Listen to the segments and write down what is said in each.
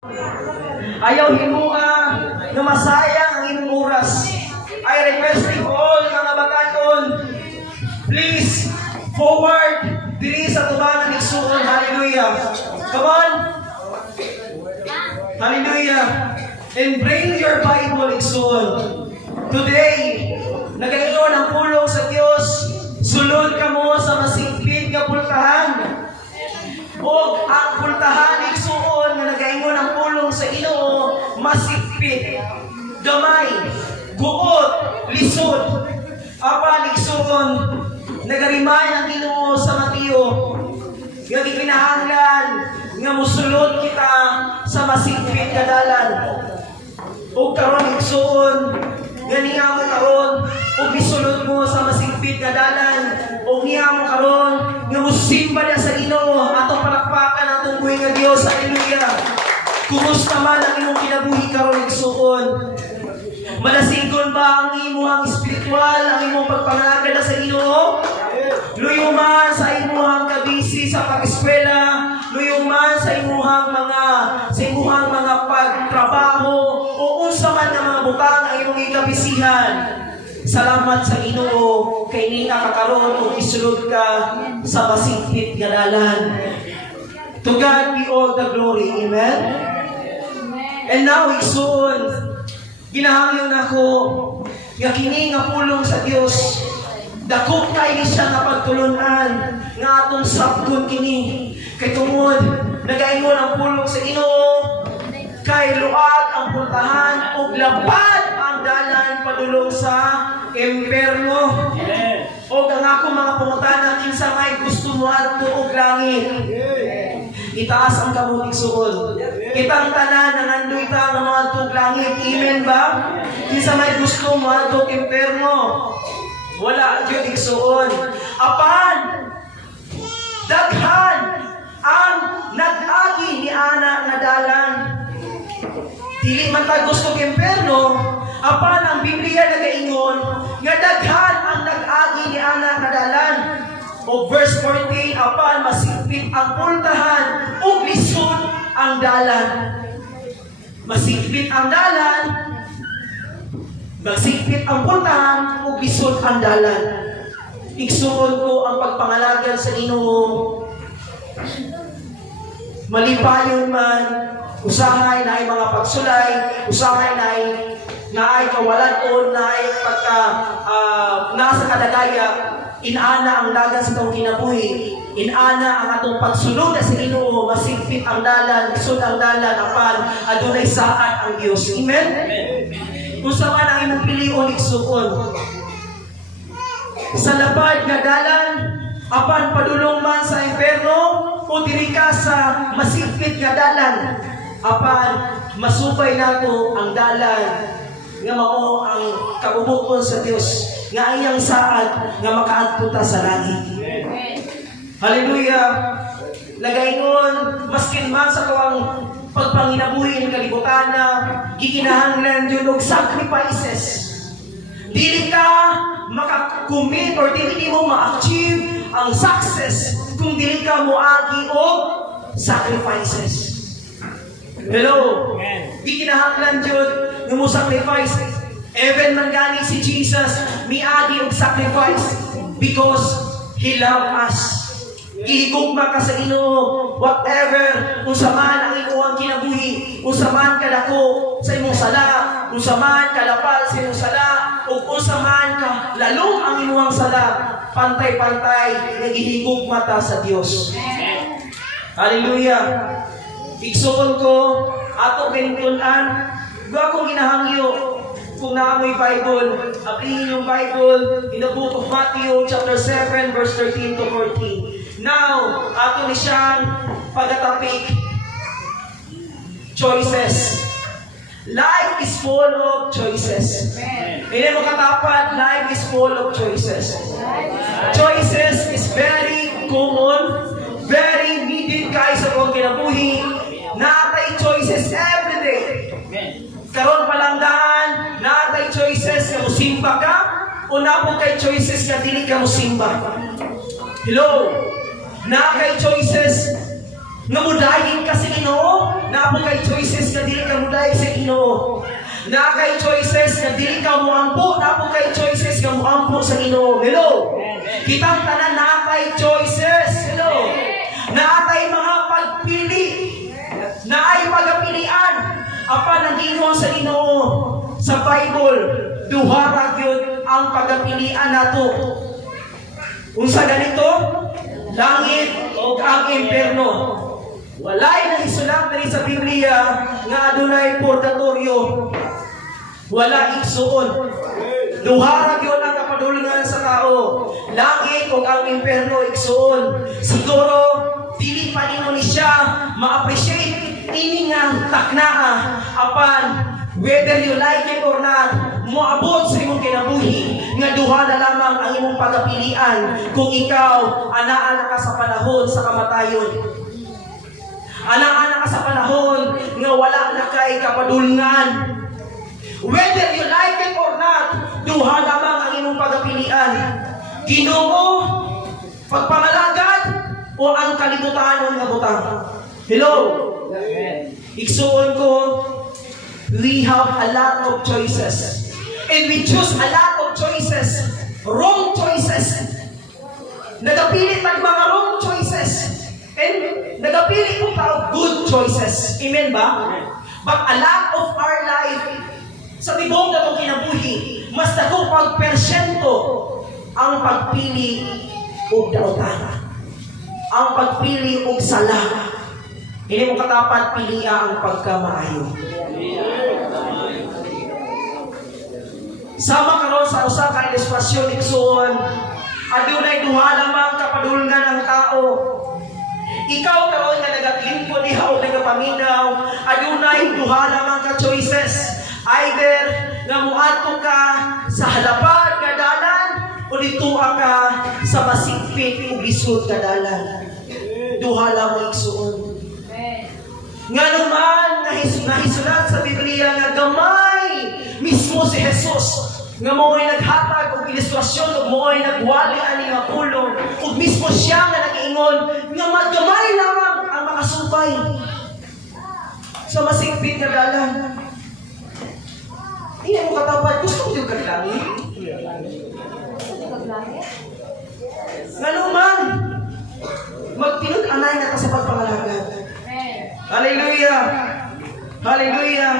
Ayaw hinuha na masayang ang imong oras. I requesting all mga bataton, please forward diri sa tubangan ng igsoon. Hallelujah. Come on. Hallelujah. And bring your Bible, igsoon. Today, nagaingon ang pulong sa Dios. Sulod ka mo sa masigpit nga pultahan. O ang pultahan igsuon nga nagaingon ang pulong sa Ginoo masigpit, gamay, guot, lisod. Apan igsuon nagarimay ang Ginoo sa Mateo nga gikinahanglan nga mosulod kita sa masigpit nga dalan. O karon igsuon gani nga mo karon ug gisulod mo sa masigpit nga dalan ug niya mo karon nga mosimba na sa Ginoo atong palakpakan atong buhi nga Dios. Hallelujah. Kumusta man ang imong kinabuhi karon igsuon? Malasinggon ba ang imong espiritual, ang imong pagpangalaga na sa Ginoo? Luyo man sa imong kabisi sa pag-eskwela, luyo man sa imong mga pagtrabaho o unsa man nga mga butang ang imong ikabisihan. Salamat sa Ginoo kay ni ka kakaron ug isulod ka sa masigpit nga dalan. To God be all the glory. Amen. And now igsoon ginahangyon ako nga kini nga pulong sa Dios dako kay siya nga pagtulunan nga atong sabton kini kay tungod nagaingon ang pulong sa Ginoo kay luag ang pultahan ug lapad ang dalan padulong sa impierno. O ang ako mga pangutana kinsa may gusto mo adto og langit. Itaas ang kamot igsuon. Kitang tanan nga nandoy ta nga mga adto og langit. Amen ba? Kinsa may gusto mo adto og impierno. Wala jud igsuon. Apan daghan ang nag-agi ni ana nga dalan. Dili man ta gusto og impierno, apan ang Biblia nagaingon nga daghan ang nag-agi ni ana nga dalan. O verse 14, apan masigpit ang pultahan ug lisod ang dalan. Masigpit ang dalan, masigpit ang pultahan ug lisod ang dalan. Igsuon ko ang pagpangalagan sa Ginoo. Malipayon man, usahay na ay mga pagsulay, usahay na ay kawalan-on, na ay pagka nasa kadagaya, inana ang dagan sa itong kinabuhi, inana ang atong pagsulod sa Ginoo, masigpit ang dalan, lisod ang dalan, apan adunay saad ang Dios. Amen? Kung sa man ang imong pilion igsuon sa lapad nga dalan, apan padulong man sa impierno, o diri ka sa masigpit nga dalan, apan masupay nato ang dalan nga mao ang kabubuton sa Dios nga iyang saad nga makaadto ta sa langit. Hallelujah. Lagaingon maskin man sa tuwang pagpanginabuhi ng kalibutan na gikinahanglan jud og sacrifices. Dili ka makakumit or dili mo ma-achieve ang success kung dili ka moagi og sacrifices. Hello. Di kinahanglan jud nga mo sacrifice. Even man gani si Jesus miagi og sacrifice because He loved us. Ihigugma ka sa Ginoo, whatever, unsa man ang imong kinabuhi, unsa man kadako sa imong sala, unsa man kalapal sa imong sala, ug unsa man ka lalo ang imong sala, pantay-pantay nagihigugma ta sa Dios. Hallelujah. Igsuon ko ato kintunan, akong ginahangyo kung naamoy Bible, ablihin yung Bible in the book of Matthew chapter 7 verse 13 to 14. Now, ato ni siyang pagatapik choices. Life is full of choices. Hindi mo katapat, life is full of choices. Choices is very common, very needed kay sa kong kinabuhi. Natay choices every day. Karon palanggaan, natay choices nga musimba ka o napong kay choices nga dili ka musimba. Hello. Na kay choices Nga mudayin ka sa Ginoo, na kay choices nga dili ka mudayin sa Ginoo. Na kay choices nga dili ka muampo, na kay choices nga muampo sa Ginoo. Hello. Kitang tanan na kay choices. Hello. Na atay mga pagpili. Na ay pagapilian. Apan ang Ginoo sa Ginoo sa Bible, duha ra gyud ang pagapilian nato. Unsa ganito? Langit o ang impierno. Walay nahisulat diri sa Biblia nga adunay purgatorio. Wala igsuon. Duha ra gyud ang kapadulngan sa tao. Langit o ang impierno igsuon. Siguro dili pa nimo ni siya ma-appreciate ini nga taknaa apan whether you like it or not, moabot sa imong kinabuhi nga duha na lamang ang imong pagapilian kung ikaw anaa ka sa panahon sa kamatayon. Anaa ka sa panahon nga wala na kay kapadulngan. Whether you like it or not, duha lamang ang imong pagapilian. Ginoo, pagpangalagad o ang kalibutan nga butang. Hello. Igsuon ko, we have a lot of choices. And we choose a lot of choices. Wrong choices. Nagapili tag mga wrong choices. And nagapili ko tao good choices. Amen ba? But a lot of our life, sa tibong na itong kinabuhi, mas dako pagpersyento ang pagpili o dautan. Ang pagpili o sala. Hindi mo katapat pilia ang pagkamaayo. Sama karon sa usa ka ilustrasyon igsoon, adunay duha lamang kapadulngan ang tao. Ikaw karon nga nagaglingkod diha o nagapaminaw, adunay duha lamang ka choices. Either nga muadto ka sa halapad nga dalan o ditoa ka sa masigpit ug lisod nga dalan. Duha lamang igsoon. Nga naman nahisulat sa Biblia nga gamay mismo si Jesus nga mo'y naghatag og ilustrasyon ug mo'y nagwali ani nga pulong ug mismo siya nga nag-ingon nga maggamay lamang ang makasubay sa masigpit nga dalan. Hindi mo katapat, gusto mo yung kaglangit? Nga naman magtinag-anay na ka sa pagpangalagad. Hallelujah! Hallelujah!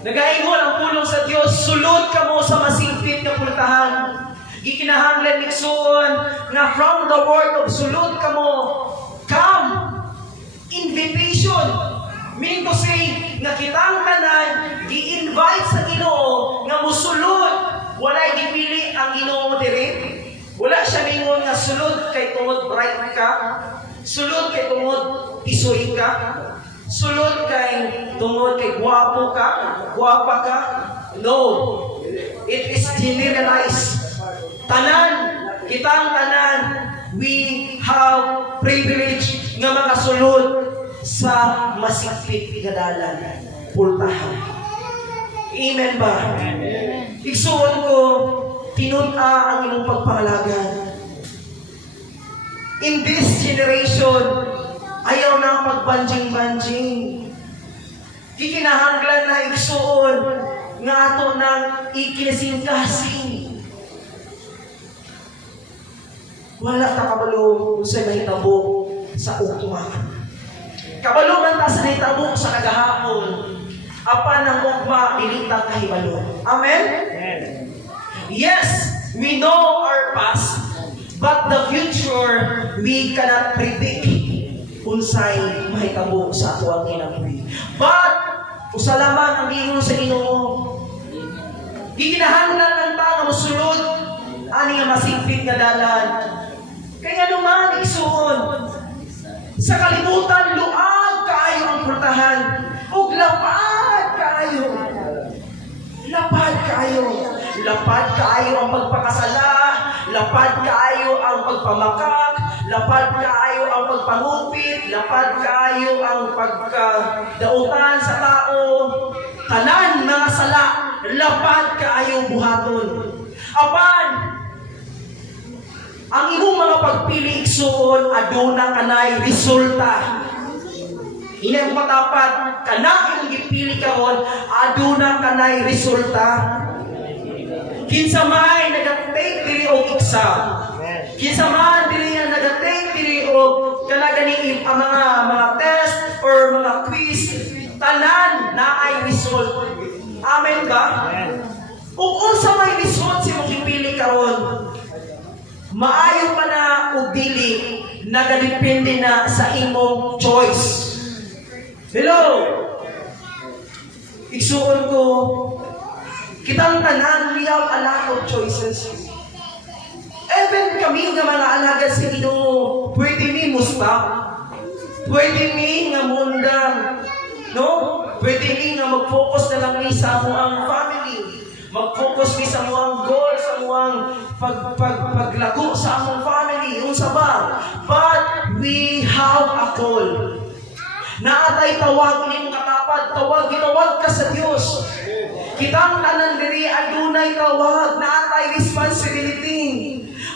Nagaingon ang pulong sa Diyos, sulod ka mo sa masingpit na pultahan. Ikinahanglan niksuon na from the word of sulod ka mo, come, invitation. Meaning to say, nga kitang tanan, gi-invite sa Ginoo nga musulod. Walay gipili ang Ginoo mo diri. Wala siya mingon nga sulod kay tungod bright ka. Sulod kay tungod isoy ka. Sulod kay tungod kay guwapo ka, guwapa ka. No. It is generalized. Tanan, kitang tanan, we have privilege nga makasulod sa masigpit nga dalan. Pultahan. Amen ba? Igsuon ko, tinun-a ang inyong pagpangalagan. In this generation, ayaw na pagbanjing-banjing. Kikinahanglan na igsuon nga ato nang ikinasing-kasing. Wala ta kabalo sa nahitabo sa ugma. Kabalo man ta sa nahitabo sa kagahapon. Apan ang ugma dilita kahibalo. Amen? Yes, we know our past, but the future we cannot predict. Unsay mahitabo sa ato ang kinabuhi. But usa lamang ang giingon sa Ginoo. Gikinahanglan lang ta nga mosulod ani nga masigpit nga dalan. Kay nga naman isuon sa kalibutan luag kaayo ang pultahan ug lapad kaayo. Lapad kaayo. Lapad kaayo ang pagpakasala, lapad kaayo ang pagpamakak, lapad kaayo ang pagpangupit, lapad kaayo ang pagkadautan sa tao. Tanan mga sala, lapad kaayo buhaton. Apan ang imong mga pagpili igsuon aduna kanay resulta. Inang matapat kana imong gipili karon aduna kanay resulta. Kinsa may nagatake diri og exam. Kinsa man diri nga nagatake diri og kana gani ang mga test or mga quiz, tanan na ay result. Amen ba? Ug unsa may result si mong gipili karon? Maayo pa na ug dili nagadepende na sa imong choice. Hello. Igsuon ko, kitang tanan, we have a lot of choices. Even kami nga mga alagad sa Ginoo, pwede mi stop. Pwede mi nga mundang, no? Pwede mi nga mag-focus na lang mi sa mo ang family. Mag-focus mi sa mo ang goal, sa mo ang paglago sa among family, yung ba? But we have a call. Naatay tawag ni mong katapad, gitawag ka sa Dios. Kitang tanan diri adunay tawag, naatay responsibility.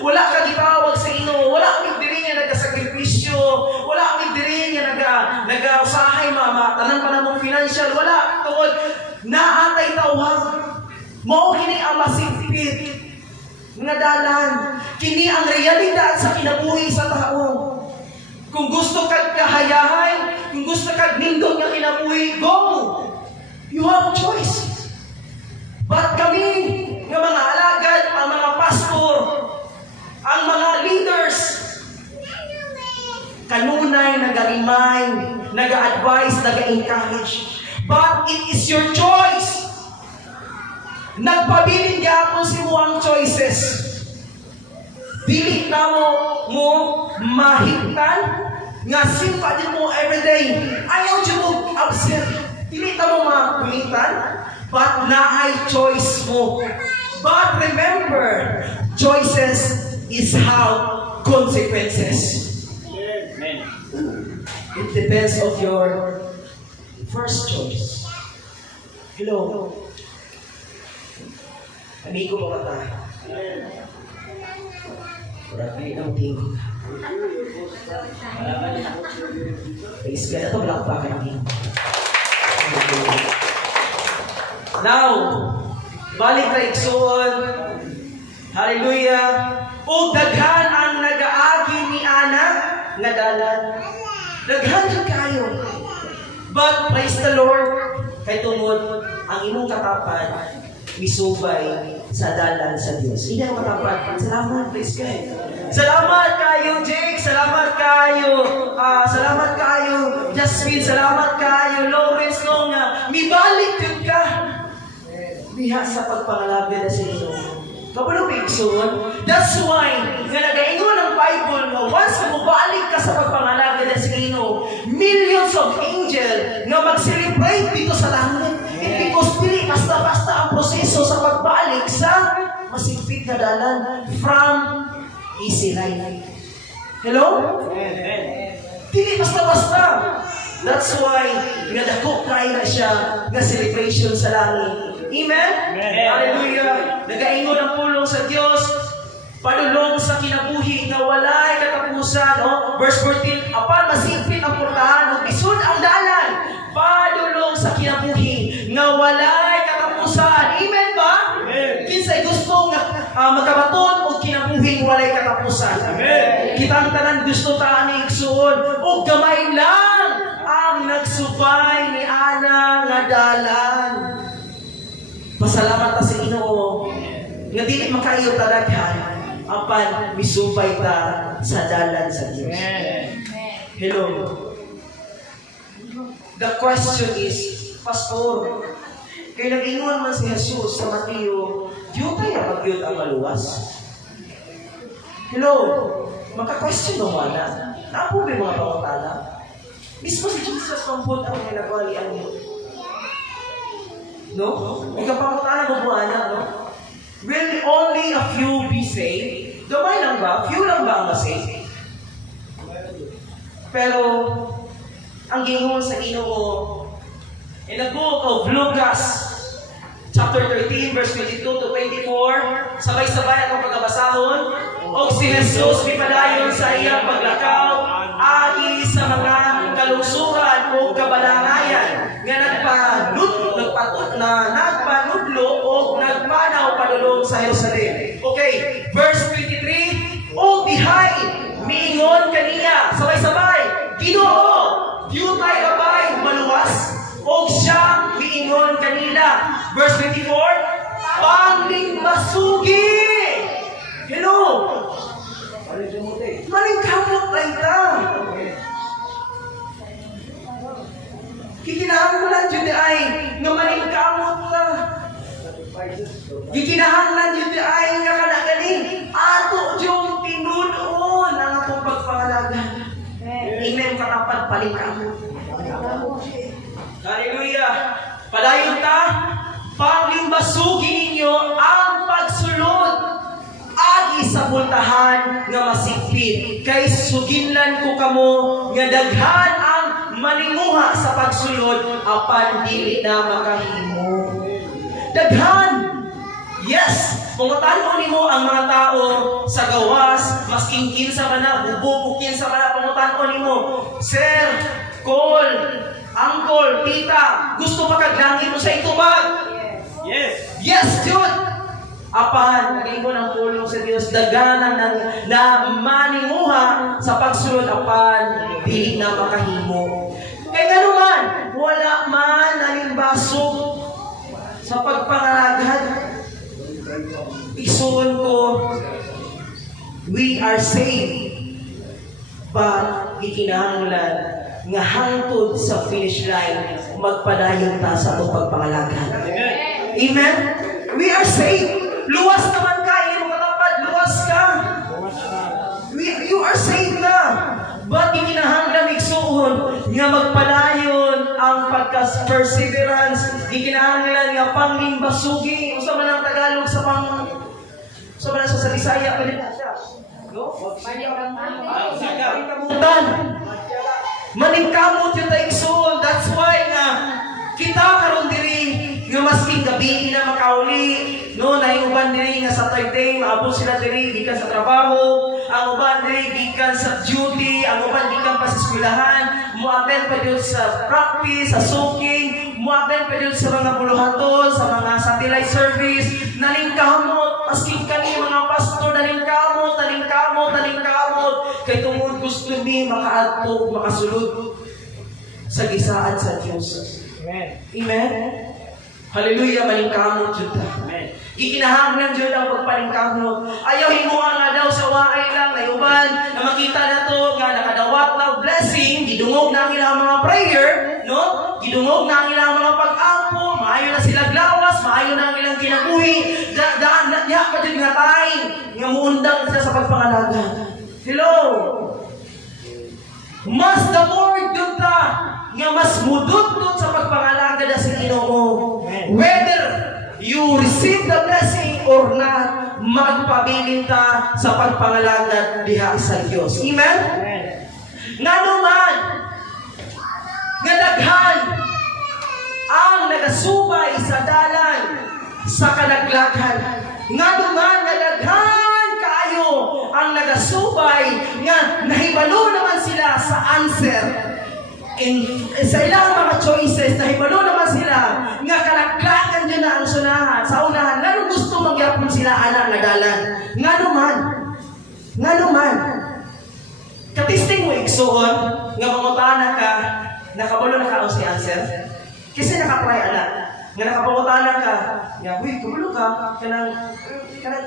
Wala ka gitawag sa Ginoo, wala kami diri nga nagasakripisyo, wala kami diri nga nagausahay tanan pa namong financial, wala tungod naatay tawag. Mao kini ang masipit nga dalan, kini ang realidad sa kinabuhi sa tao. Kung gusto kag kahayahay, kung gusto kag nindot nga kinabuhi, go! You have a choice. But kami, nga mga alagad, ang mga pastor, ang mga leaders, kanunay, nag-remind, nag-advise, nag-encourage. But it is your choice. Nagpabilin gyapon si mo ang choices. Dili na mo mahigtan nga simpa din mo everyday. Ayaw dyan mo absent. Dili na mo makulitan, but naay choice mo. But remember, choices is how consequences. Amen. It depends of your first choice. Hello. Amigo pa ba tayo? Grabe ang tingin. Praise God. Ito balakpakan din. Now, balik na igsoon. Hallelujah. O daghan ang nagaagi ni Ana nga dalan. Daghan kayo. But praise the Lord. Kay tungod ang imong katapan misubay sa dalan sa Dios. Hindi ako katapat. Salamat, praise God. Salamat kayo, Jake. Salamat kayo. Salamat kayo, Jasmine. Salamat kayo, Lawrence. No nga, mibalik yun ka. Diha sa pagpangalagad na sa inyo. Kabalo bigsoon. That's why, nga nag-aingon ng Bible nga once na mabalik ka sa pagpangalagad na sa inyo, millions of angel nga mag-celebrate dito sa langit. Because dili basta-basta ang proseso sa pagbalik sa masigpit na dalan from easy life. Hello? Dili basta-basta. That's why nga dako kay na siya nga celebration sa langit. Amen? Hallelujah. Nagaingon ang pulong sa Dios. Padulong sa kinabuhi nga walay katapusan. Verse 14, apan masigpit ang portahan ug isud ang dalan. Padulong sa kinabuhi nga walay katapusan. Amen ba? Kinsay gusto nga magkabaton o kinabuhi walay katapusan. Amen. Kitang tanan gusto ta ni igsuon o gamay lang ang nagsubay ni Ana nga dalan. Pasalamat ta sa Ginoo nga dili makayo ta daghan apan misubay ta sa dalan sa Dios. Hello. The question is, Pastor, kay nag-ingon man si Jesus sa Mateo, diyo tayo pag-yun ang maluwas? Hello, maka-question mo na. Naapo ba mga pangutana? Mismo si Jesus pampun ang ginagwali ang yun. No? Ikaw pangutana mo buwan na, no? Will only a few be saved? Gamay lang ba? Few lang ba ang masave? Pero, ang gingon sa Ginoo in the book of Lucas chapter 13 verse 22 to 24, sabay-sabay akong pagkabasahon. O si Jesus mipadayon sa iyang paglakaw, agi sa mga kalungsuran o kabalangayan nga nagpanudlo o nagpanaw padulong sa Jerusalem. Okay, verse 23, O dihay, miingon kaniya, sabay-sabay, Ginoo, diyutay abay, maluwas, o siya miingon kanila. Verse 24, pangling masugi. Hello. Maling kamot na ita. Kikinahanglan yun ay nga maling kamot na. Kikinahanglan yun ay nga kanagaling. Ato yung tinunoon ang atong pagpangalagan. Ingnan katapat paling kamot. Hallelujah. Palayon ta, pangling masugi ninyo ang pagsulod. Agi sa puntahan nga masigpit. Kay suginlan ko kamo nga daghan ang manimuha sa pagsulod apan dili na makahimo. Daghan. Yes. Kung matanong nimo ang mga tao sa gawas, mas kinsa man na, bubog kinsa man na, kung matanong nimo, Sir, Col, Uncle, Tita, gusto pa kaglangin mo sa itubag? Yes. Yes, Jude. Apan, naging ng pulong sa Diyos, daganan na manimuha sa pagsulod apan, dili na makahimo. Kaya nga naman, wala man nalimbaso sa pagpangalagad. Isuon ko, we are saved, but gikinahanglan nga hangtod sa finish line, magpadayon ta sa itong pagpangalagad. Amen? We are saved. Luwas naman ka, iyong katapat, luwas ka. You are saved na. But gikinahanglan igsuon nga magpadayon ang pagka-perseverance, gikinahanglan nga panglimbasugi. Usa man ang Tagalog sa sa Bisaya pa din siya. No? Maningkamot yung taigsuon. That's why nga kita karon diri nga masking gabi na makauli, no, naiuban diri nga sa third day maabot sila diri gikan sa trabaho, ang uban diri gikan sa duty, ang uban gikan pa sa eskwelahan, muaten pa jud sa practice, sa soaking, muaten pa jud sa mga buluhaton, sa mga satellite service, nalingkamot masking kani mga pastor, nalingkamot kay tungod gusto mi makaadto makasulod sa gisaan sa Dios. Amen. Amen. Hallelujah, malingkamot yun ta. Amen. Ikinahanglan yun ang pagpalingkamot. Ayaw himuha nga daw sa waay lang, nayuban, na makita na to, nga nakadawat na blessing, gidungog na ang ilang mga prayer, no? Gidungog na ang ilang mga pag-ampo, maayo na sila glawas, maayo na ang ilang kinabuhi, daan na niya pa din nga tayo, nga muundang sila sa pagpangalaga. Hello? Mas the more yun ta, nga mas mudot-dot sa pagpangalaga na sa Ginoo. Whether you receive the blessing or not, magpabilin ta sa pagpangalaga diha sa Dios. Amen? Nga naman, nga daghan ang nagasubay sa dalan sa kanaglagan. Nga naman, nga daghan kayo ang nagasubay nga nahibalo naman sila sa answer. Sa ilang mga choices, nahibalo naman sila nga kalaglagan dyan na ang sunahan. Sa unahan, lalo gusto magyapon sila anak na dalan. Nga naman, katisting mo igsuon, nga mangutana ka, nakabalo na ka o si answer. Kasi nakapray anak, nga nakapangutana ka, nga, uy, kabalo ka, kanang pero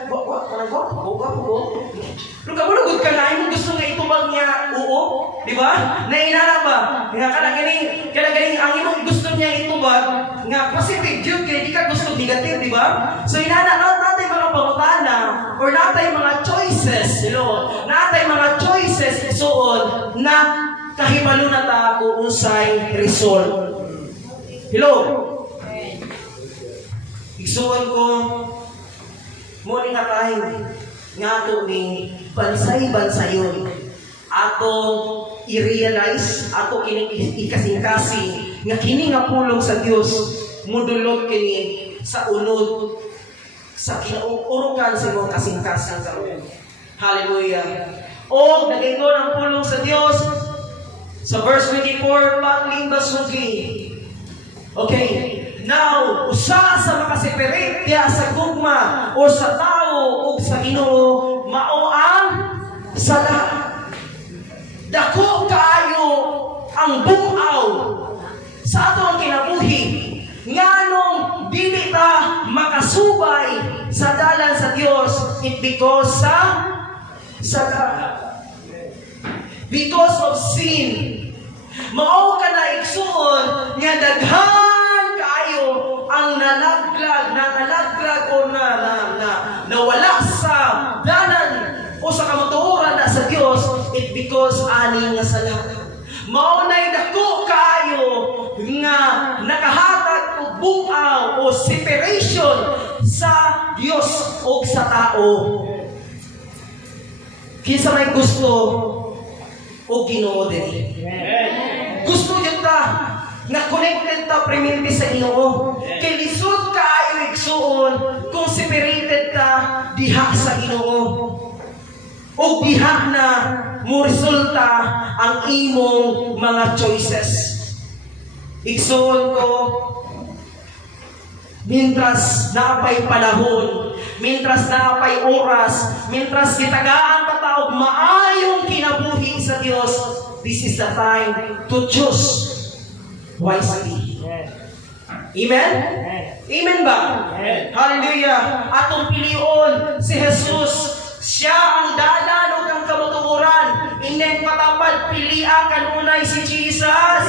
kabulugod ka na, yung gusto nga itubag niya, oo, di ba? Nainala ba? Nga kalagaling, ang imong gusto niya itubag, nga positive yun, kaya di ka gusto negative, di ba? So inana, natay mga pangutana, or natay mga choices, natay mga choices isuon, na kahibalo na ta kung unsay result. Hello? Isuon ko, muli nga tayo nga ito ni bansay-bansayon. Atong i-realize, atong ikasing-kasing nga kini nga pulong sa Dios mudulot kini sa unod sa kinauurukan sa mga kasing-kasing sa unod. Hallelujah. O nagaingon ang pulong sa Dios sa verse 24, paglimba sugi. Okay. Now, usa sa makaseparate diya sa gugma o sa tao o sa Ginoo mao ang sala. Dako kaayo ang buaw sa ato ang kinabuhi nganong dili ta makasubay sa dalan sa Dios it because sa sala. Because of sin. Mao ka na igsuon nga daghan kaayo ang nalaglag o nawala sa dalan o sa kamatuoran na sa Dios it because ani nga sala. Mao nay dako kaayo nga nakahatag og bungaw o separation sa Dios o sa tao. Kinsa may gusto o Ginoo diri. Gusto jud ta nga connected ta primerly sa Ginoo. Kay lisod kaayo igsuon kung separated ta diha sa Ginoo. O diha na mo resulta ang imong mga choices. Igsuon ko, mintras napay panahon, mintras napay oras, mintras gitagaan ka taog maayong kinabuhi sa Dios, this is the time to choose wisely. Amen? Amen ba? Hallelujah! Atong pilion si Jesus. Siya ang dalan o kang kamatuoran. Inyong patapad, pilia kanunay si Jesus.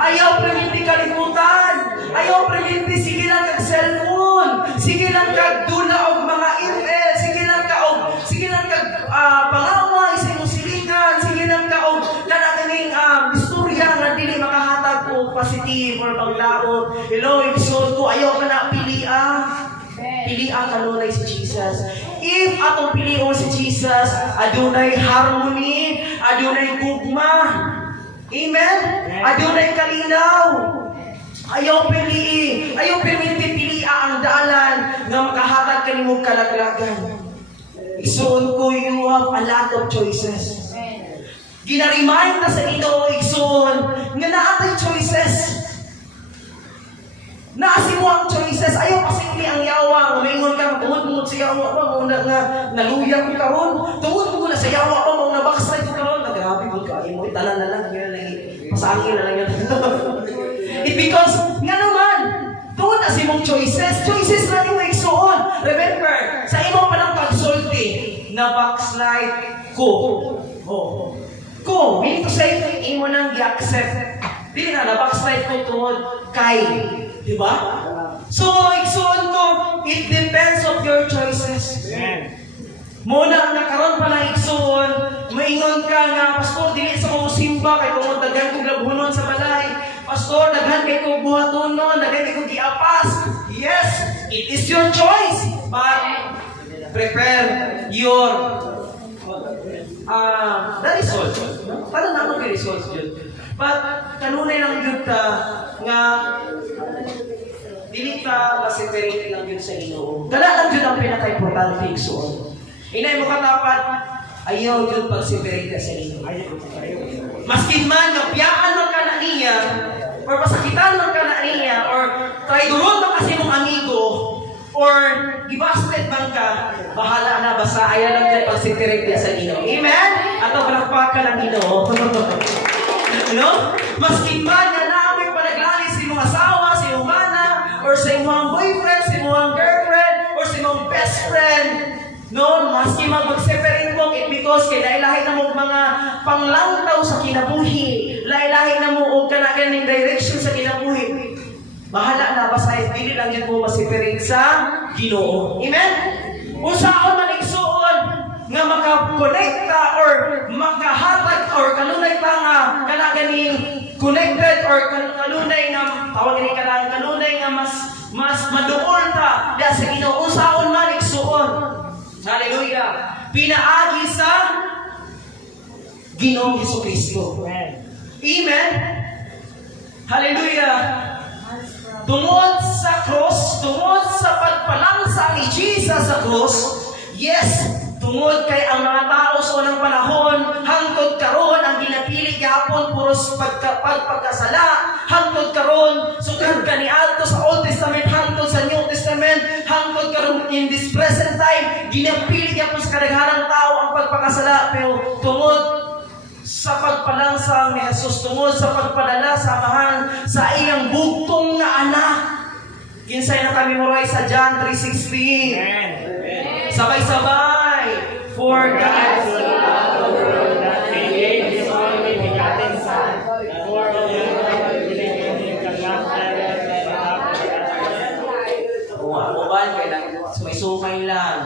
Ayaw preminti kalimutan. Ayaw preminti, sige lang kag cellphone. Sige lang kag dula og mga email. Sige lang kag pangaway sa imong silingan. Sige lang ka og kanaganing istorya nga dili makahatag og positive or paglaot. Hello, episode ko, ayaw ka na pilia. Piliang kanunay si Jesus. If atong pilion si Jesus, adunay harmony, adunay gugma. Amen? Adunay kalinaw. Ayaw pili, ayaw pili ang dalan nga makahatag kanimong kalaglagan. Igsoon ko, you have a lot of choices. Ginaremind na sa Ginoo igsoon nga naatay choices. Naasi mo ang choices. Ayaw pasimple ang yawa. Umingon ka, tungod sa yawa pa, muna nga naluya ko karon. Tungod mo na sa yawa pa, muna backslide ko karon. Nagarabi mo ka, mo italan na lang. Yun lang, pasangin na lang yun. It because, nga naman, tungod na si mong choices. Choices na yung igsuon. Remember, sa imo pa lang pagsulti, na backslide ko. Oh. Ko, meaning to say, imo nang i-accept. Dili na, na-backslide ko tungod kay. Diba? So, igsuon ko, it depends of your choices. Muna, nakaroon pa ng igsuon, maingon ka nga, Pastor, dili sa kong simba, kay kung daghan kong labunon sa balay. Pastor, daghan kay kong buhatonon, daghan kay kong giapas. Yes, it is your choice. But, prepare your the result. Paano na ako kay result yun? But, kanunay lang yun ka, nga, dili ka ma-separate lang yun sa Ginoo. Dala lang yun ang pinaka-importante igsuon. Inay mo katapat, ayaw yun pag-separate ka sa Ginoo. Maskin man, napiyaan mo ka na niya, or pasakitan mo ka na niya, or traidoron mo kasi mong amigo, or gibasted man ka, bahala na, basta ayaw lang yun pag-separate ka sa Ginoo. Amen? At ang palakpakan ng Ginoo. No? Maskin man na namin panaglali sa imong asawa, sa imong mana, or sa imong boyfriend, sa imong girlfriend, or sa imong best friend. No? Maskin man mag-separate mo, it because kailahi na mo mga panglangtaw sa kinabuhi. Lailahi na mo o kanakaning direction sa kinabuhi. Bahala na, basta hindi lang yun mo ma-separate sa Ginoo. Amen? Kung saan man igsuon, nga makakonekta or makahatag or kanunay pa nga kanaganing connected or kanunay nga tawagin ka lang kanunay nga mas maduol ta diya sa Ginoo usaon man igsuon. Hallelujah. Pinaagi sa Ginoong Hesukristo. Amen. Hallelujah. Tungod sa cross, tungod sa pagpalansa ni Jesus sa cross, yes, Tungod kay ang mga tao sa unang panahon, hangtod karon ang ginapili gyapon puros pagkasala, hangtod karon sukad kaniadto sa Old Testament, hangtod sa New Testament, hangtod karon in this present time, ginapili gyapon sa kadaghanang tao ang pagpakasala, pero tungod sa pagpalangsang ni Jesus, tungod sa pagpadala sa amahan sa iyang bugtong na anak. Kinsay na kami memorize sa John 3:16. Sabay-sabay. For God so loved the world that He gave His only begotten Son, that whoever believes in Him shall not perish but have everlasting life. Uban kay lang sumay-sumay lang.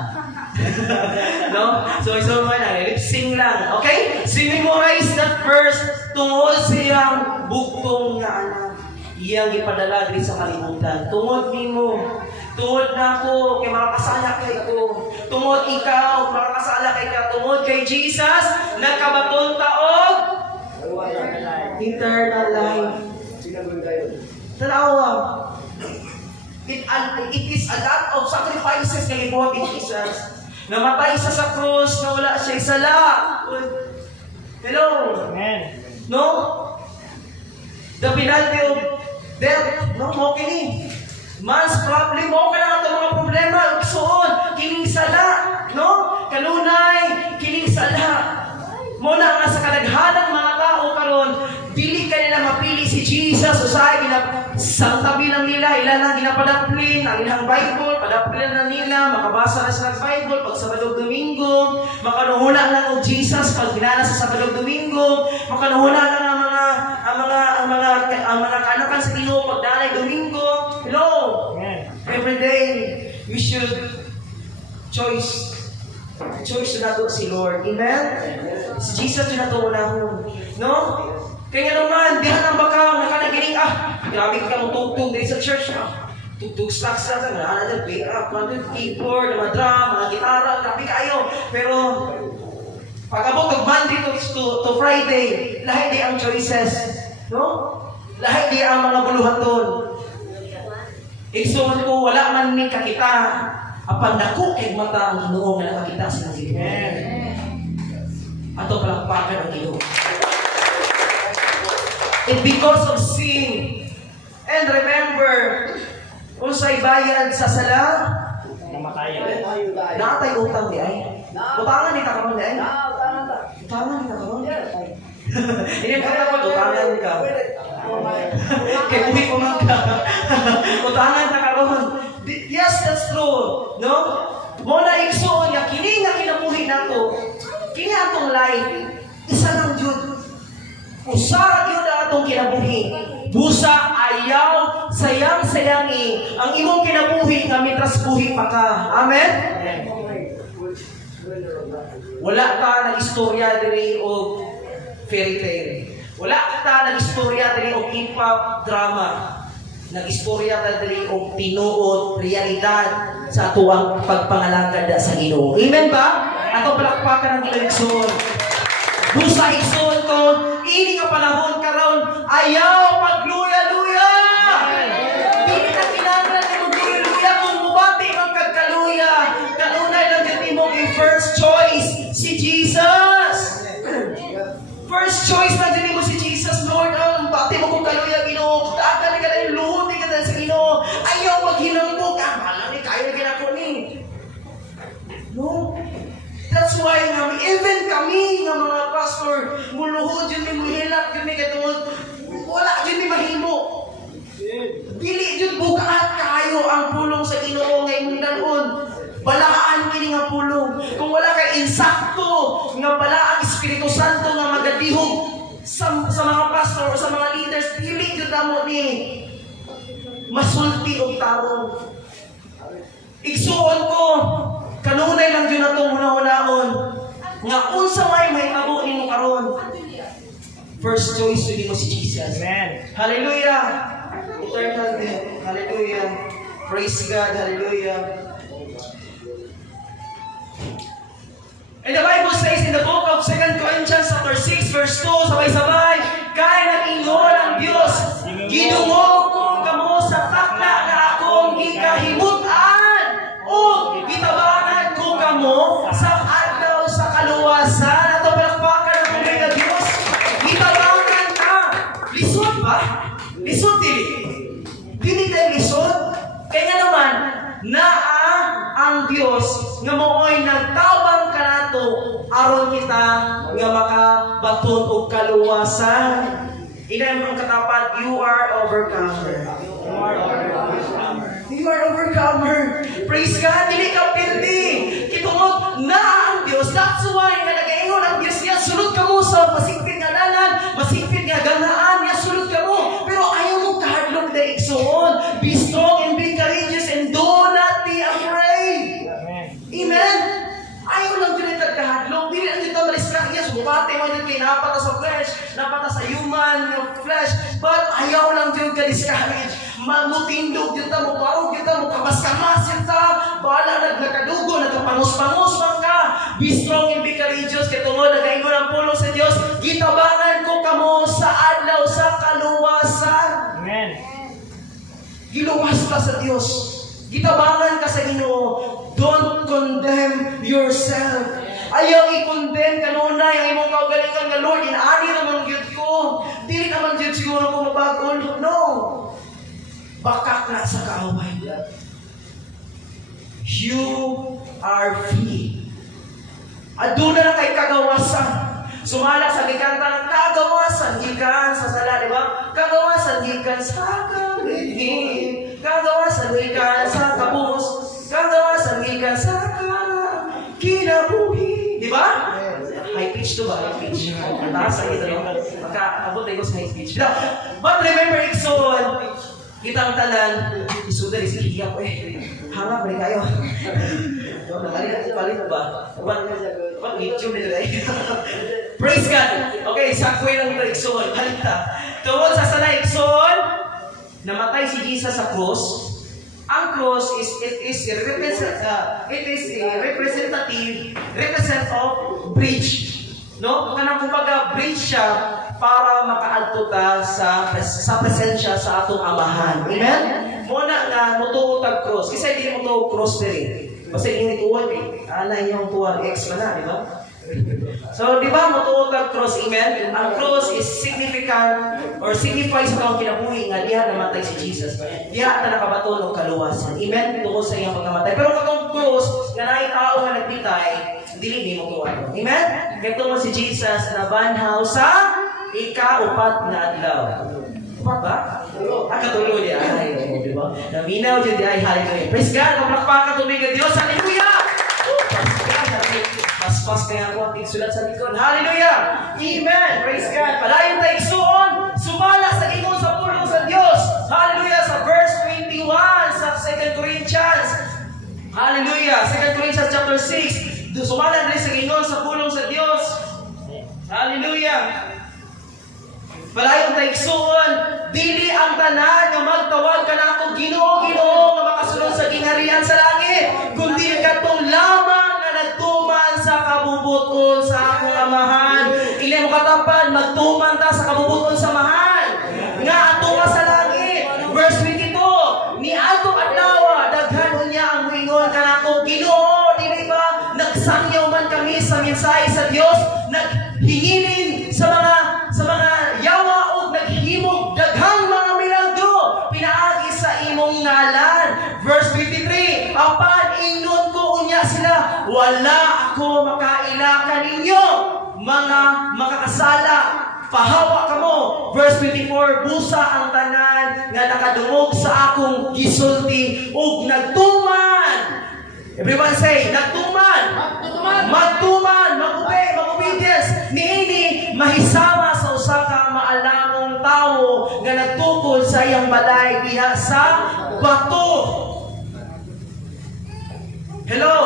No? Sumay-sumay lang, lip-sing lang. Okay? So memorize that verse tungod sa iyang bugtong nga anak. Iyang ipadala diri sa kalibutan. Tungod nimo, tungod nako kay makakasala kay ko. Tungod ikaw makakasala kay ka. Tungod kay Jesus nagkabaton taog eternal life. Tanawa. It is a lot of sacrifices na gibuhat ni Jesus. Namatay siya sa krus, na wala siya isala. Hello? Amen. No? The penalty of death, no? Mo kini. Man's problem, mo ka na ito mga problema. Igsuon, kining sala. No? Kanunay, kining sala. Mo na nga sa kadaghanang mga tao karon, dili ka nila mapili si Jesus. Usahay, santabi lang nila, ilan ang ginapadaplin, ang ilang Bible, padaplin na nila, makabasa na sa Bible, pag Sabado Domingo, makanuhuna lang o Jesus, pag ginana sa Sabado Domingo, makanuhuna lang ang mga kanakan sa Ginoo pag dalay Domingo. Hello? Every day, we should choice to nato si Lord. Amen? Si Jesus yun nato unahon. No? Kaya naman, dihan ang bakaw, nakanagiling, grabe ka mong tugtog dito sa church. Tugtog stocks na, nana pick up, keyboard, mga drum, mga gitara, grabe kayo. Pero, pag abot ng Monday to Friday, lahat di ang choices. No? Lahat di ang mga buluhaton. Igsuon ko, wala man ni kakita. Apan dako kay mata ang Ginoo nga nakakita sa Ginoo. Ato palakpakan ang Ginoo. And because of sin. And remember, kung sa'y bayad sa sala, nakatay utang di ay. Utangan ni karon di ay. Utangan ni karon. Ini kata ko utangan ka. Kay buhi ko man ka. Utangan ka karon. Yes, that's true. No? Muna igsuon nga kini nga kinabuhi nato. Kini atong life isa lang jud. Usa gyud ang atong kinabuhi. Busa ayaw sayang-sayangi ang imong kinabuhi nga mitras buhi pa ka. Amen. Wala ka nag-istorya diri og fairy tale. Wala ka nag-istorya diri og K-pop drama. Nag-istorya ta diri og tinuod realidad sa atuang pagpangalagad sa Ginoo. Amen ba? Ato palakpakan ang iligsoon. Busa igsoon ko, ini ka panahon karon ayaw pagluya-luya. Dili na kinahanglan ni magluya-luya kung mubati magkagkaluya. Kanunay lang din mo yung first choice si Jesus. First choice na din mo si Jesus, Lord. Bati mo kung kaluya, Ginoo. Dagan ka na yung luhod ni ka sa Ginoo. Ayaw maghinambog. Malang ni kaya na ginako ni. No? That's why even kami nga mga pastor, muluhod yun ni muhilak yun ni katungod. Wala yun ni mahimo. Dili yun bukaat kayo ang pulong sa Ginoo nga imong dalon. Balaan kini nga pulong. Kung wala kay insakto nga bala ang Espiritu Santo nga magadihog sa mga pastor o sa mga leaders, dili yun mo ni masulti og tarong. Igsuon ko, kanunay lang yun na itong hunahunahon nga unsa may tabo nimo karon. First choice yun mo si Jesus. Amen. Hallelujah. Eternal death. Hallelujah. Praise God. Hallelujah. And the Bible says in the book of 2 Corinthians chapter 6 verse 2, sabay-sabay, kaya nag-ingol ang Diyos, ginungog ko kamo sa takla na akong gikahimutan, o gitabangan ko kamo sa nga mooy nagtabang kanato aron kita nga makabaton og kaluwasan. Ina ang katapat, you are overcomer. You are overcomer. Praise God, dili ka pildi. Kitungod na ang Dios. That's why nga nagaingon ang Dios niya, sulod ka mo sa masigpit nga dalan, masigpit nga ganaan, niya sulod ka mo. Pero ayaw mo kahadlok na igsoon. Be strong and be courageous and do not be afraid. Amen. Ayaw lang dili kahadlok. Dili ang dito maliska niya. Sumubate mo dito kay napata sa flesh, napata sa human flesh. But ayaw lang dili ka-discourage. Mamutindog kita mo, parog kita mo, kamas-kamas kita. Bahala nagkadugo, nagkapangus-pangus ka. Be strong and be courageous. Katungod, nagaingon ang pulong sa Diyos. Gitabangan ko kamo sa adlaw sa kaluwasan. Amen. Giluwas ka sa Diyos. Gitabangan ka sa Ginoo. Don't condemn yourself. Ayaw i-condemn kanunay ang imong kaugalingan nga Lord, inaani naman gyud ko. Dili naman gyud siguro ko mabagol. No. Bakak na sa kaaway. You are free. Aduna na kay kagawasan. Sumala sa gikanta ng kagawasan, gikan sa sala, di ba? Kagawasan, gikan sa kabigin. Kagawasan, gikan sa kabus. Kagawasan, gikan sa kinabuhi. Di ba? High pitch to ba? High pitch. Taas sa ito. Abot tayo sa high pitch. But remember, Ikson, kitang talan, isuda rin siya ko eh. Harap rin kayo. Palit ba? Pag YouTube nito eh. Praise God! Okay, sakway lang ito, Ikson. Halita. Tungkol sa sana, Ikson, namatay si Jesus sa cross. Ang cross it is a represent of bridge. No? Kanang kumbaga bridge siya para makaadto ta sa presensya sa atong Amahan. Amen? Muna nga mutuo tag cross. Kasi hindi mo to cross diri. Kasi hindi tuwan eh. Ala yung tuwan X na, di ba? So, di ba mutuo tag cross, amen? Ang cross is significant or signifies sa kinabuhi nga diha namatay si Jesus. Diha na nakabaton og kaluwasan. Amen? Tungkol sa iyang pagkamatay. Pero katong cross nga naay tao nga nagpitay, dili ni mo tuwan. Amen? Kaya tungkol si Jesus na banhaw sa ika-upat na adlaw. Upat ba? Katulo di ay, di ba? Naminaw di ay, hallelujah. Praise God, kapakpakan tumig ang Diyos, hallelujah! Paspas kaya ako ang tigsulat sa likod, hallelujah! Amen! Praise God! Palayon tayo igsuon, sumala sa ingon sa pulong sa Diyos, hallelujah! Sa verse 21 sa 2 Corinthians, hallelujah! 2 Corinthians chapter 6, sumala rin sa ingon sa pulong sa Diyos, hallelujah! Palayon tayo igsuon, dili ang tanan nga magtawag ka na ako Ginoo, Ginoo nga makasunod sa gingharian sa langit, kundi katong lamang na nagtuman sa kabubuton sa akong Amahan. Ili mo katapan, magtuman ta sa kabubuton sa Amahan. Nga ato ka sa langit. Verse 22, ni atong adlaw, daghan niya ang muingon ka na ako Ginoo, dili ba nagsangyaw man kami sa mensahe sa Dios, naghinginin sa mga yawa o naghimog daghang mga milagro pinaagi sa imong ngalan. Verse 53, apan ingnon ko unya sila, wala ako makaila kaninyo mga makakasala, pahawa kamo. Verse 24, busa ang tanan nga nakadungog sa akong gisulti ug nagtuman. Everyone say, nagtuman, mag-obedience. Niini mahisama sa usa ka maalamong tawo nga nagtukod sa iyang balay diha sa bato. Hello.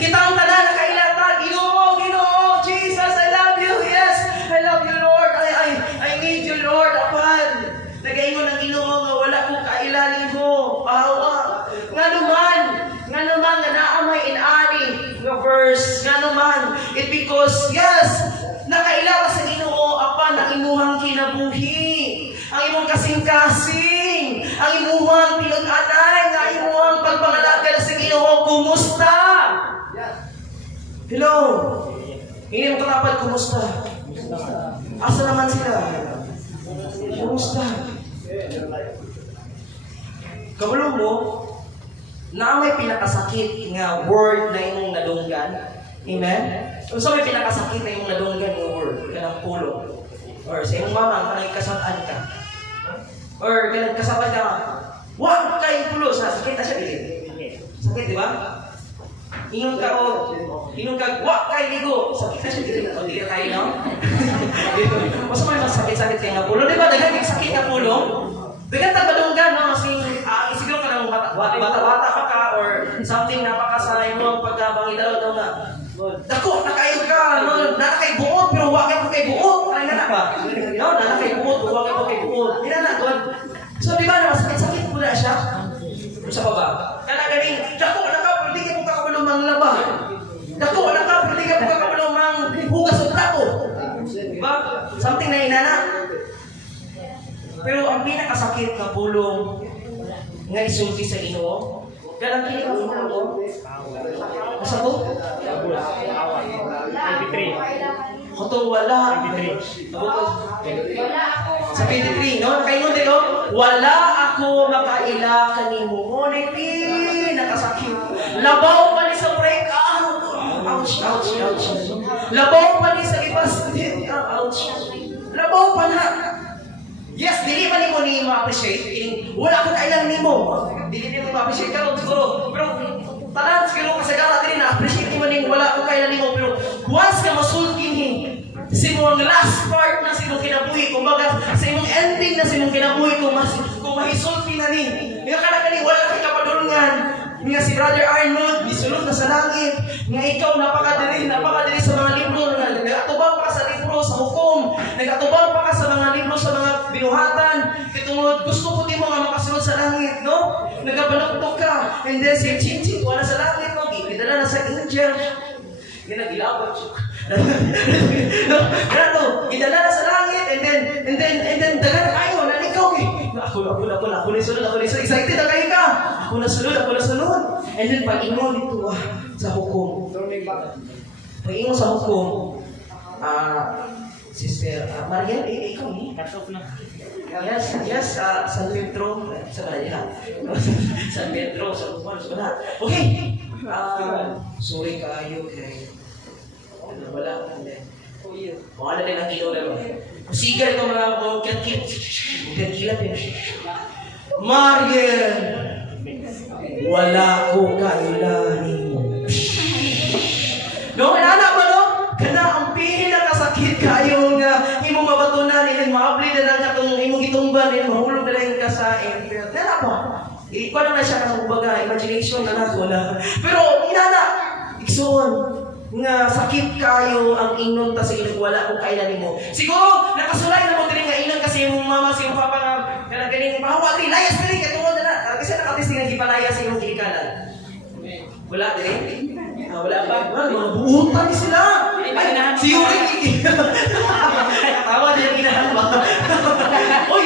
Kita ang tanan nakailata, Ginoo, Ginoo, Jesus, I love you. Yes, I love you, Lord. I need you, Lord. Apan nagaingon ang Ginoo nga wala ko kailanin mo. Pahawa. Nga naman nga naamay inani nga verse nga naman it because yes nakailawa sa Ginoo apan ang imuhang kinabuhi, ang imong kasing-kasing, ang imuhang pilog-anay, nga imuhang pagpangalaga sa Ginoo. Kumusta? Hello. Hindi mo katapat, kumusta? Asa naman sila? Kumusta? Kabalo mo, na may pinakasakit nga word na imong nadunggan. Amen? So may pinakasakit na imong nadunggan nga word, kanang pulo. Or sa imong mama, kanang kasabaan ka. Or kanang kasabaan ka, wag kay pulo, sakit na siya, dili. Sakit, di ba? Ingon ka wag kay ligo, sakit na siya, dili. O, dili tayo, no? Masa may mas sakit-sakit kay nga pulo. Di ba, dagan yung sakit na pulo? Dagan tagadunggan, no? Siguro ka nang bata-bata pa ka, or something napaka sa imong pagkabang idalaw daw na. Dako, nakain ka, no? Nakakay buot, pero wakay mo kay buot. Ay, na ba? No, nakakay buot, pero wakay mo kay buot. Hindi na, so, di ba, na masakit-sakit po na siya? Sa baba. Kaya galing, dako, nakapuli ka mo kakabulong mang laba. Dako, nakapuli ka mo kakabulong mang hugas o plato. Di ba? Something na inana. Pero ang pinakasakit na pulong nga isulti sa Ginoo, kailan kini ka mo? Asa ko? 23. Kutong wala. 23. Sa 23, no? Nakaingon din, no? Wala ako makaila kanimo. Ngunit nakasakit. Labaw pa ni sa break out. Ouch. Labaw pa ni sa ibastit. Ouch. Labaw pa na. Yes, dili pa nimo ni ma-appreciate. Wala ko kailan nimo. Dili nimo ma-appreciate karon siguro. Pero tanan siguro kasagara dili na appreciate nimo ning wala ko kailan nimo, pero once ka masulkin sa imong last part na sa imong kinabuhi, kumbaga sa imong ending na sa imong kinabuhi, kung mahisulti na ni. Nga kada kani wala kay kapadulungan. Nga si Brother Arnold misulod na sa langit. Nga ikaw napakadiri sa mga libro, nagatubang pa ka sa libro sa hukom, nagatubang pa ka sa mga libro sa mga binuhatan. Kitungod gusto ko di mo nga makasunod sa langit, no? Nagabaluktok ka, and then si Chinchin wala sa langit, no? Gidala na sa angel. Ginagilabot siya. Grato, gidala na sa langit, and then dagan kayo, nalikaw kay. Ako na sunod, excited na kayo ka. Ako na sunod. And then pag-ingon dito sa hukom. Pag-ingon sa hukom, Sister Maria, ikaw ni? Cut off na. Yes, San Pedro, sa Balaya. San Pedro, sa Bumanos, wala. Okay. Sorry kaayo kay wala ka din. Wala din ang ilaw na. Sigal ko mga kilat yun. Mariel, wala ko kailanin mo. No, inana ba no? Kana ang pinakasakit kayo nga imong mabatunan, imong maabli na lang katong imong gitungban, imong mahulog na lang ka sa impyerno. Nana ba? Ikaw na siya ng baga, imagination na nako na. Pero inana, ikson nga sakit kayo ang inon ta sa ilang wala kung kailan nimo. Siguro nakasulay na mo diri nga inon kasi imong mama sa imong papa nga ganing bahawa diri layas diri kay tungod na. Kasi nakatisting nga gipalaya sa imong gilikanan. Wala diri. Wala pa. Mga buutan ni sila. Ay, si Yuri. Tawa din ang inahan ba? Uy,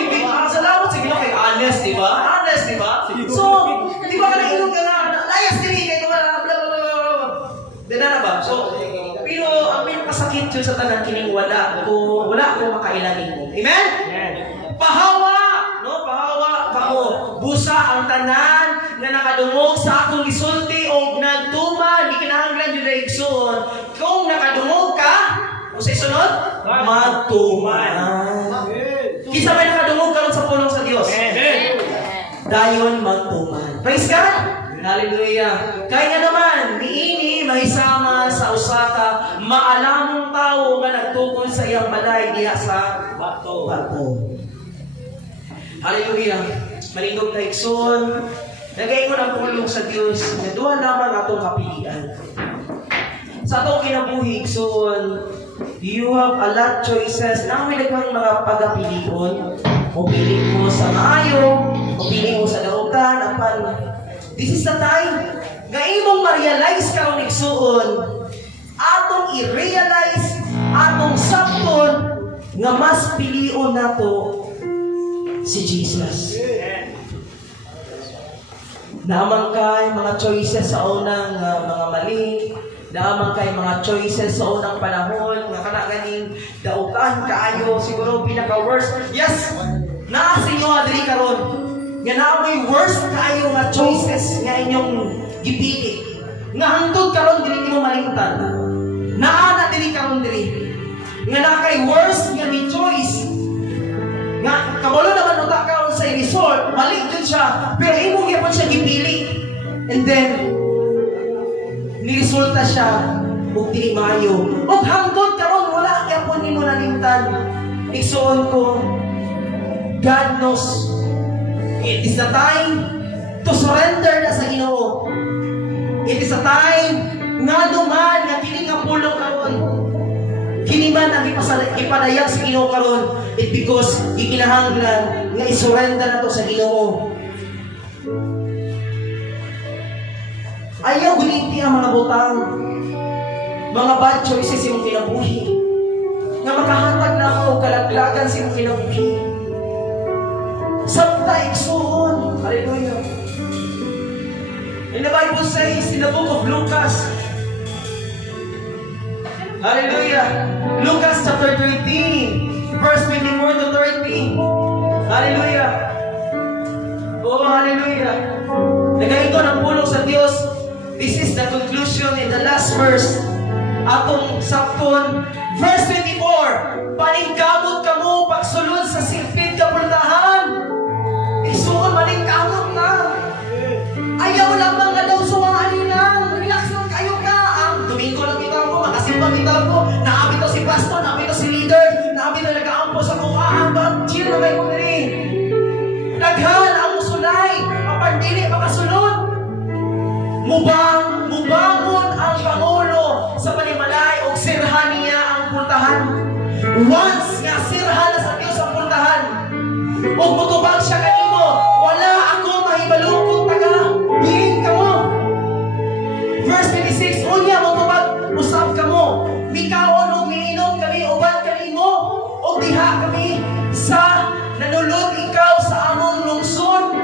salamat sa gila kay honest, di ba? Honest, di ba? So, di ba ka na inom ka nga? Layas diri kay tungod na bla bla bla. Dinara ba? So, pero ang pinakasakit yun sa tanang kining wala ko makailanin mo. Amen? Pahawa! No? Pahawa kamo. Busa ang tanan na nakadungog sa akong isulti o nagtuma, di kinahanglan yun na iksun. Kung nakadungog ka, o sa isunod, magtuman. Kisa may nakadungog ka sa pulong sa Diyos. Dayon magtuman. Praise God! Hallelujah. Kaya naman, niini mahisama sa usaka, maalamong tao nga nagtukol sa iyang balay diya sa bato. Hallelujah. Malindog na ikson. Nagaingon ang pulong sa Diyos na duha lamang atong kapilian. Sa atong kinabuhi, ikson, you have a lot choices. Nang may naghang mga pagapilion, o pili mo sa maayo, o pili mo sa dautan, apan this is the time nga imong ma-realize karon igsuon, atong i-realize, atong sakton nga mas pilion nato si Jesus. Naman kay mga choices sa unang mga mali, naman kay mga choices sa unang panahon nga kana ganing dautan kaayo siguro pinaka worst. Yes, naa sa inyo adiri karon nga naamay worst kayo nga choices nga inyong gipili. Nga hangtod karon dili nimo malimtan. Naana dili karon dili. Nga nakay worst nga ni choice. Nga kabalo naman uta karon sa resort, mali jud siya, pero imo gyapon siya gipili. And then niresulta siya ug dili maayo. Ug hangtod karon wala gyapon nimo nalimtan. Igsuon ko, God knows it is the time to surrender na sa Ginoo. It is the time nga duman nga kini nga pulong karon. Kini man ang ipadayag sa Ginoo karon, it because ikinahanglan nga isurrender na to sa Ginoo. Ayaw guniti ang mga butang, mga bad choices imong kinabuhi, nga makahatag na ako kalaglagan sa imong kinabuhi. Sabta igsuon. Hallelujah. And the Bible says in the book of Lucas, hallelujah, Lucas chapter 13, verse 24 to 30. Hallelujah. Oh, hallelujah. Nagaito ng pulong sa Diyos. This is the conclusion in the last verse. Atong sakton, verse 24. Paningkamot kamo pagsulod sa silpid kapultahan. Isuon maningkamot na. Ayaw lamang nga daw suwaan nilang. Relax lang kayo ka. Domingo lang kita ko, makasimpang kita ko. Naabit to si pastor, naabit to si leader, naabit to nag-aampo sa kuhaan. Chill na kayo rin. Daghan ang musulay, apandili makasunod. Mubangon ang Pangulo sa panimalay o sirhan niya ang pultahan. Once nga sirhan na sa Diyos ang pultahan, o mutubag siya kanimo, wala ako mahibalungkot taga, diin ka mo. Verse 26, unya mutubag, usap ka mo, mikaon o miinom kami, uban kanimo, o diha kami sa nanulod ikaw sa among lungsod,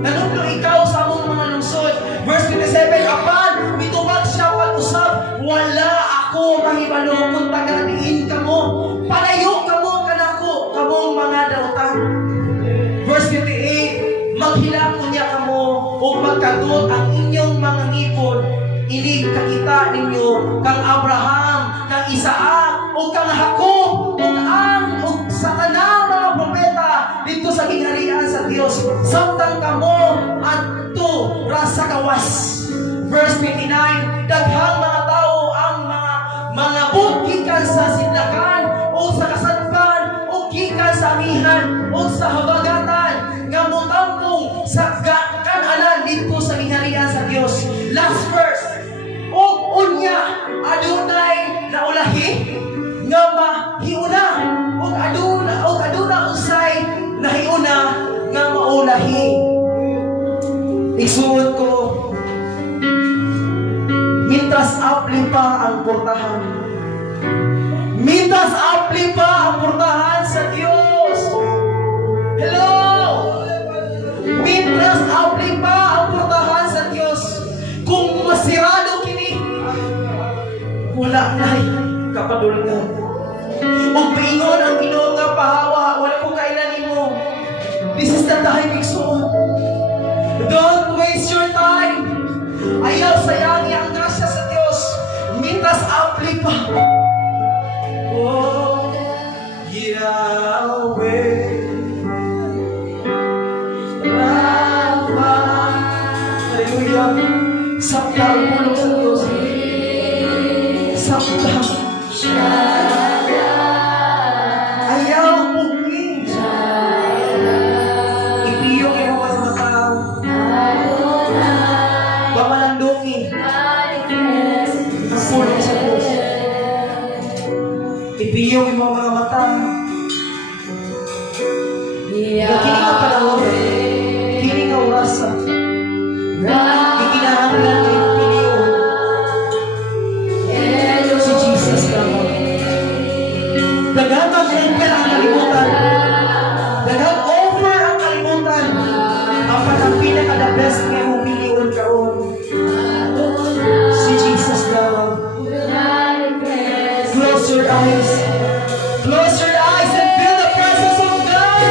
nanulod ikaw sa among mga lungsod. Verse 27, apan, mitubag siya pag-usap, wala ako mahibalungkot taga, diin ka mo, palayo ka mo kanako, kamong mga dautan. Verse 58, maghilakon niya kamo o magkadot ang inyong mga ngipon, inig kakita ninyo kang Abraham, kang Isaac, o kang Jacob, o sa tanang mga propeta dito sa gingharian sa Diyos. Samtang kamo at to rasa kawas. Verse 29, daghang mga tao ang mga gikan sa sidlakan o sa kasadpan o gikan sa amihan o sa habagatan nga motampong sa kanalan dito sa gingharian sa Dios. Last verse, og unya adunay naulahi nga mahiuna og aduna usay nahiuna nga maulahi. Igsuon ko, mintas apli pa ang portahan. Mintas apli pa ang portahan sa Diyos. Hello! Mintas apli pa ang portahan sa Diyos. Kung masirado kini, wala na'y kapadulgan. Kung paingon ang Ginoo nga pahawa, wala ko kailan mo. This is the time, igsuon. Don't waste your time. Ayaw sayangi ang grasya sa Diyos. Mintas apli pa. Oh, Yahweh. Rafa. Hallelujah. Sakta ang pulong sa Diyos. Sakta. Ayaw pugin. Ipiyok yung mga mata. Pamalandungi. Ang pulong sa Diyos. Ipiyok yung mga mata. Kini nga panahon. Kini nga orasa. Ikinahanglan ng ipiyok. Si Jesus lamang. Daghang mag-offer ang kalimutan. Daghang offer ang kalimutan. Ang pinaka-the best nga humilion kaon. Si Jesus lamang. Close your eyes. Close your eyes and feel the presence of God.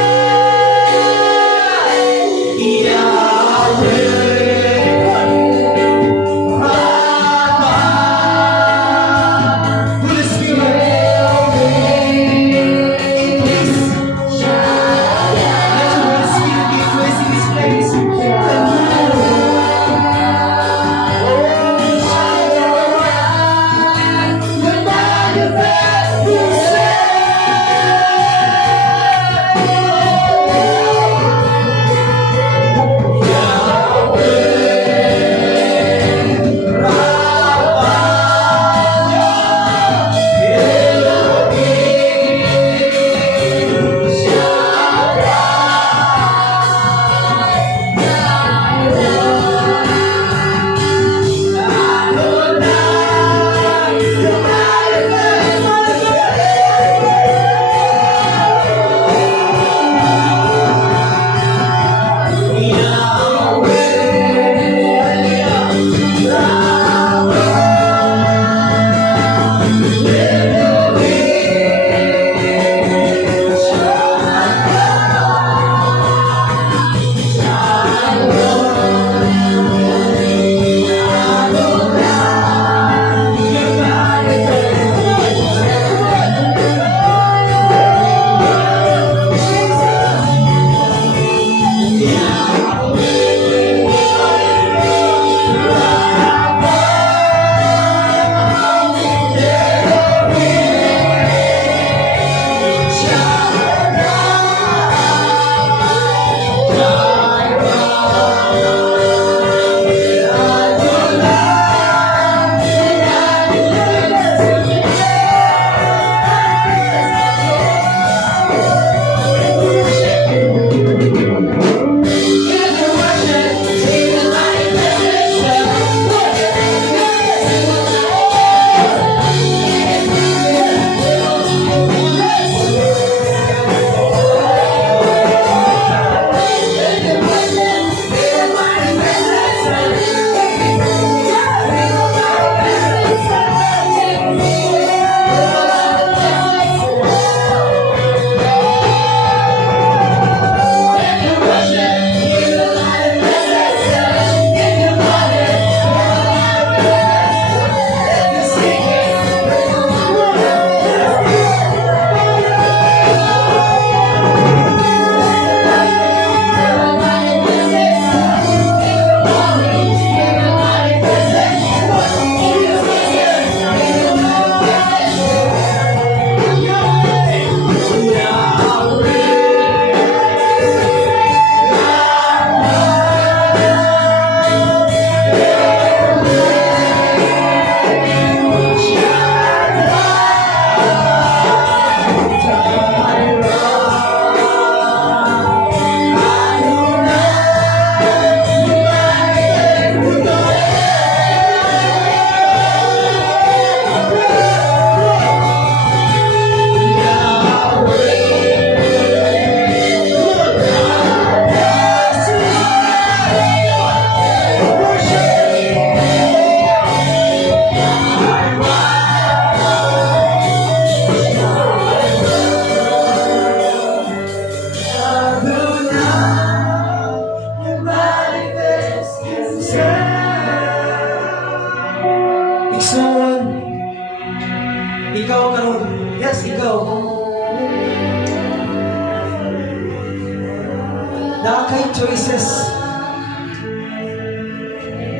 choices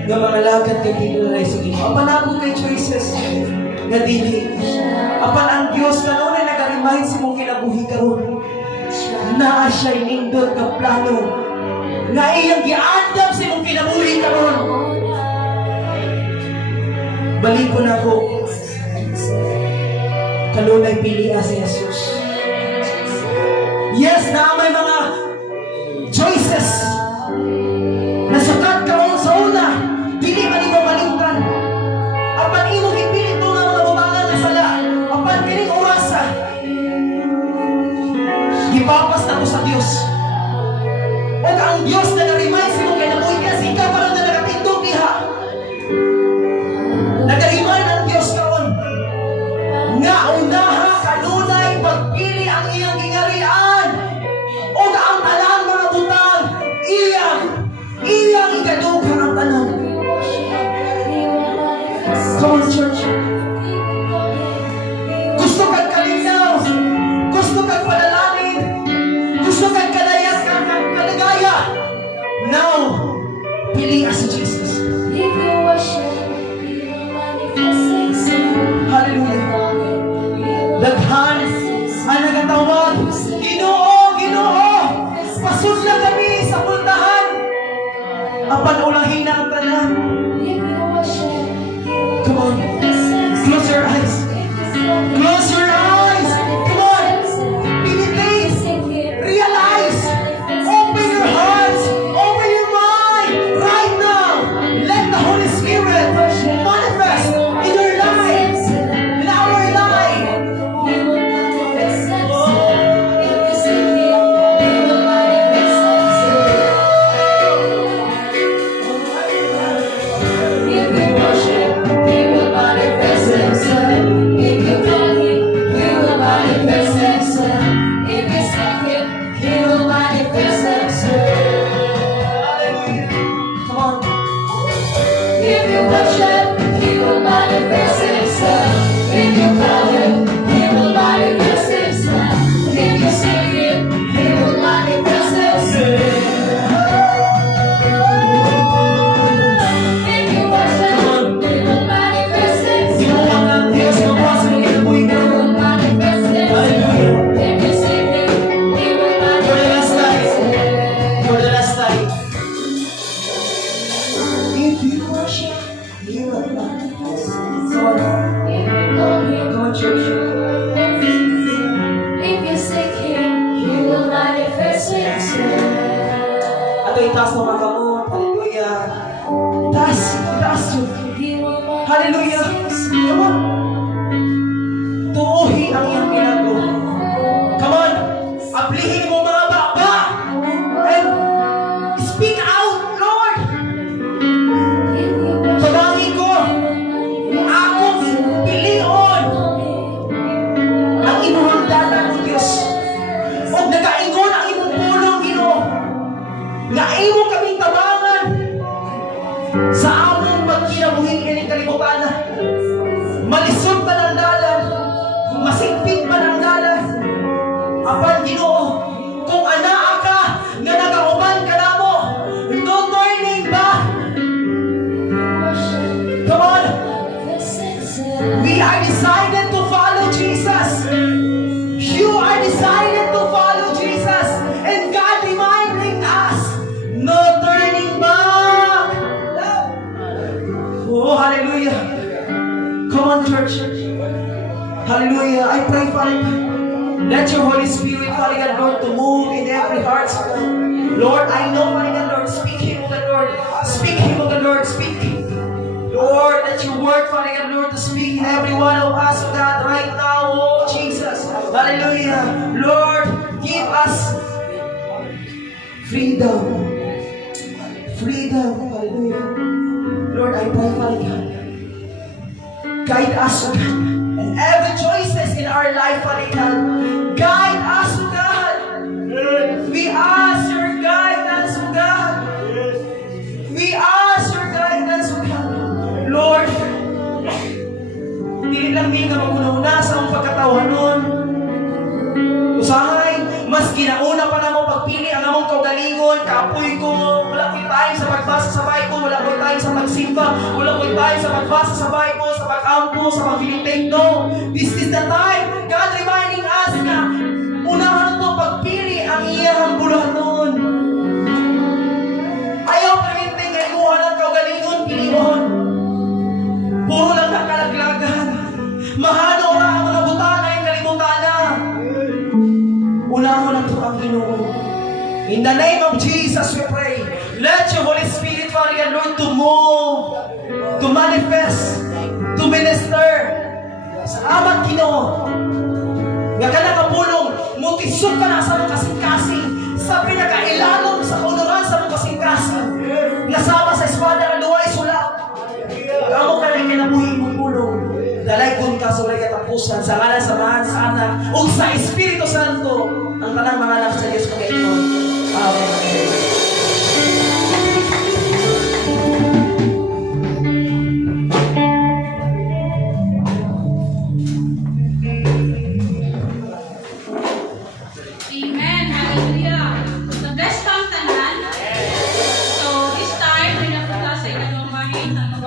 nga mga lagad kay tinulay sa Ginoo. Apan ako kay choices nga dili. Apan ang Dios kanunay nag-remind sa mong kinabuhi karon. Naa siya'y nindot nga plano nga iyang giandam sa mong kinabuhi karon. Balik ko na ko. Kanunay piliya si Jesus. Yes, na may mga choices na sukat karon sa una. Dili man imo malimtan. Apan imo gipilit nga mga butangan na sala. Apan kining oras gipapas na ko sa Dios. O ang Dios na na-remind sa mong kinabuhi ka, sika parang na nakatindog niya. Nag-remind ang Dios karon nga unaha kanunay pagpili ang iyang gingarian. O ang tanan mga butang iyang igadugang ang tanan. Come on, church. Gusto kang kalinaw. Gusto kang panalangin. Gusto kang kalayas kang kalagaya. Now, pili ka si Jesus. Hallelujah. Daghan ang nagatawag. Ginoo, Ginoo. Pasudla kami sa pultahan. Apan ulahin na ang tanan. Come on. Close your eyes. Close your eyes. Come on. Meditate. Realize. Open your hearts. Open your mind. Right now. Let the Holy Spirit manifest in your life. In our life. Come on. If you worship, He will manifest Himself. If you call Him, He will manifest Himself. If you seek Him, He will manifest Himself. If you worship, He will manifest Himself. Dios ang puso ng kinabuhi He ka. will manifest Himself. If you seek Him, He will manifest Himself. For the last time. If you worship, you will manifest. Come on. If you call Him, Come on, church. if you seek Him, He will manifest Himself. Ato itaas mo mga kamot. Hallelujah. Itaas. Itaas yun. He will manifest Hallelujah. Himself. Come on. Tuuhi ang iyong ginagawa. Come on. Aplihin mo mga baba. And speak out, Lord. If you worship, Pabangin ko. Akong pilion ang imuhang dalan ng Diyos. O nagaingon ang imong pulong, Ginoo. Nga imo kaming tabangan sa among magkinabuhi kining kalibutan. Malisod man ang dalan, masigpit man ang dalan. Apan Ginoo, kung anaa ka nga nagauban ka namo, no turning back. Come on. We are decided to follow Jesus. You are decided to follow Jesus. And God reminding us, no turning back. Oh, hallelujah. Come on, church. Hallelujah. I pray, Father God, let your Holy Spirit, Father God, Lord, to move in every heart. Lord, I know, Father God, Lord, speak Him, O God, Lord. Speak Him, O God, Lord, speak. Lord, let your word, Father God, Lord, to speak in every one of us, O God, right now, oh Jesus. Hallelujah. Lord, give us freedom. Freedom. Hallelujah. Lord, I pray, Father God, guide us, O God, and every choices in our life, Father God. Guide us, O God. We ask your guidance, O God. We ask your guidance, O God. Lord, dili lang mi ka maguna-una sa among pagkatawhan nun. Usahay, mas ginauna pa na mo pagpili ang among kaugalingon, kaapoy time sa pagbasa sa Bible, wala ko'y time sa magsimba, wala ko'y time sa pagbasa sa Bible, sa pag-ampo, sa pag-meditate. No! This is the time God reminding us na unahan to pagpili ang iyang bulanon. Ayaw perminting kailuhan ang kaugalingon, pilihon. Puro lang kakalaglagan. Mahalo na ang mga butana yung kalimutan na. Unahon ang ang Ginoo. In the name of Jesus we pray. Let your Holy Spirit, Father and Lord, to move, to manifest, to minister. Salamat, Ginoo. Nga ka na kapulong, mutisok ka na sa mga kasing-kasing, sa pinakailalong sa kaunuran sa mga kasing-kasing. Nasama sa espada ng luway sulap. Kamu ka na kinabuhi mong pulong. Dalay kung ka sa walay katapusan, sa ngalan, sa Mahan, sa Anak, o sa Espiritu Santo, ang tanang mga anak sa Diyos pag-ito.